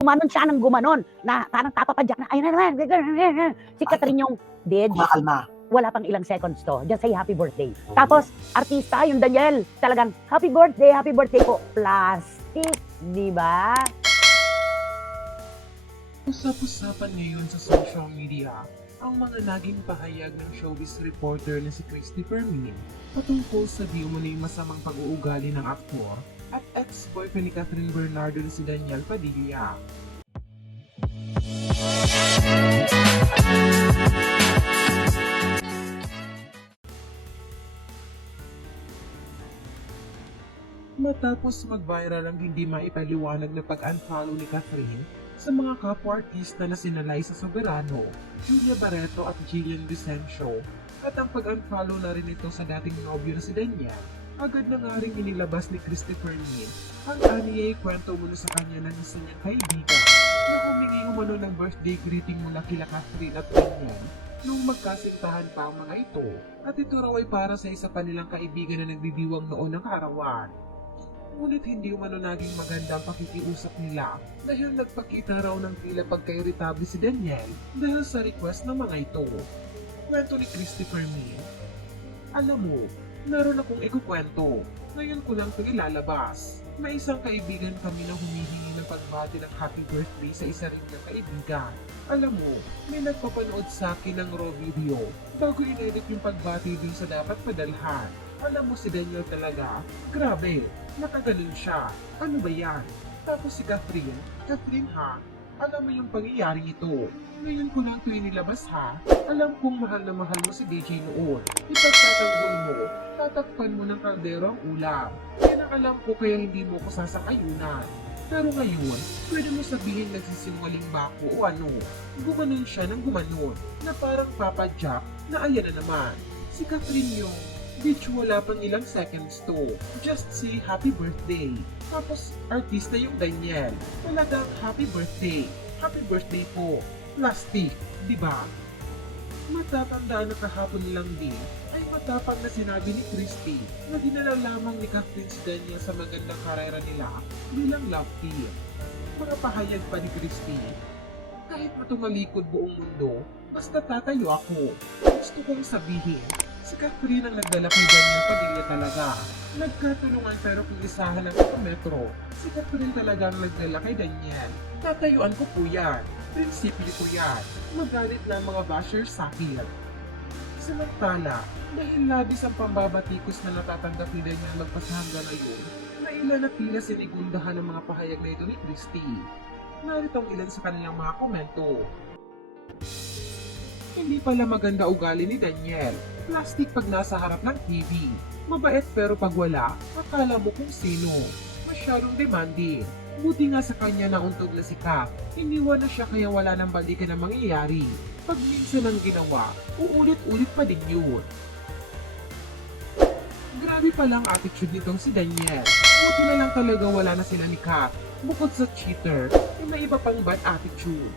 Gumanon siya ng gumanon na parang tapapadyak na, ayun na, si Catherine yung dead. Kumakalma. Wala pang ilang seconds to, just say happy birthday. Tapos, artista, yung Daniel, talagang, happy birthday po. Plastic, di ba? Usap-usapan ngayon sa social media ang mga naging pahayag ng showbiz reporter na si Christopher Min patungkol sa di umano'y masamang pag-uugali ng aktor at ex-boyfriend ni Catherine Bernardo na si Daniel Padilla. Matapos mag-viral ang hindi maipaliwanag na pag-unfollow ni Catherine sa mga kapwa-artista na sina Liza Soberano, Julia Barreto at Jillian Vicencio, at ang pag-unfollow na rin ito sa dating nobyo na si Daniel, agad na nga rin inilabas ni Christopher Min ang aniyay kwento mula sa kanya ng isa niyang kaibigan na humingi umano ng birthday greeting mula kila Catherine at Daniel nung magkasintahan pa ang mga ito, at ito raw ay para sa isa pa nilang kaibigan na nagdidiwang noon ng karawan. Ngunit hindi umano naging maganda ang pakikiusap nila dahil nagpakita raw ng tila pagka-irritable si Daniel dahil sa request ng mga ito. Kwento ni Christopher Min, alam mo, naroon akong ikukwento. Ngayon ko lang ito ilalabas. May isang kaibigan kami na humihingi ng pagbati ng happy birthday sa isa rin niyang kaibigan. Alam mo, may nagpapanood sa akin ng raw video bago in-edit yung pagbati dun sa dapat padalhan. Alam mo si Daniel talaga, grabe, nakagaling siya. Ano ba yan? Tapos si Catherine ha? Alam mo yung pangyayaring ito. Ngayon ko lang ito inilabas ha. Alam kong mahal na mahal mo si DJ noon. Ipagtatanggol mo, tatakpan mo ng kaldero ang ulam. Yan ang alam ko kaya hindi mo ko sasakayunan. Pero ngayon, pwede mo sabihin nagsisinungaling ba ako o ano? Gumanon siya ng gumanon, na parang Papa Jack na ayan na naman. Si Catherine yung, bitch, wala pang ilang seconds to. Just say happy birthday. Tapos, artista yung Daniel. Talagang happy birthday. Happy birthday po. Plastic, di ba? Matatandaan na kahapon lang din ay matapang na sinabi ni Christy na dinala lamang ni Catherine si Daniel sa magandang karera nila bilang love team. Mga pahayag pa ni Christy, kahit matumalikod buong mundo, basta tatayo ako. Gusto kong sabihin, si Catherine ang nagdala kay Daniel Padilla talaga. Nagkatulungan pero kung isahan ng metro, si Catherine talaga ang nagdala kay Daniel. Tatayuan ko po yan. Prinsipyo ko yan. Magalit na mga bashers sa akin. Samantala, dahil labis ang pambabatikos na natatanggap ni Daniel magpasahangga ngayon, na ilan na tila sinigundahan ng mga pahayag na ito ni Christy. Narito ang ilan sa kanilang mga komento. Hindi pala maganda ugali ni Daniel. Plastic pag nasa harap ng TV. Mabait pero pag wala, akala mo kung sino. Masyadong demanding. Buti nga sa kanya nauntog na si Kat. Iniwan na siya kaya wala nang balikan ang mangyayari. Pag minsan ang ginawa, uulit-ulit pa din yun. Grabe pala ang attitude nitong si Daniel. Buti na lang talaga wala na sila ni Kat. Bukod sa cheater, may iba pang bad attitude.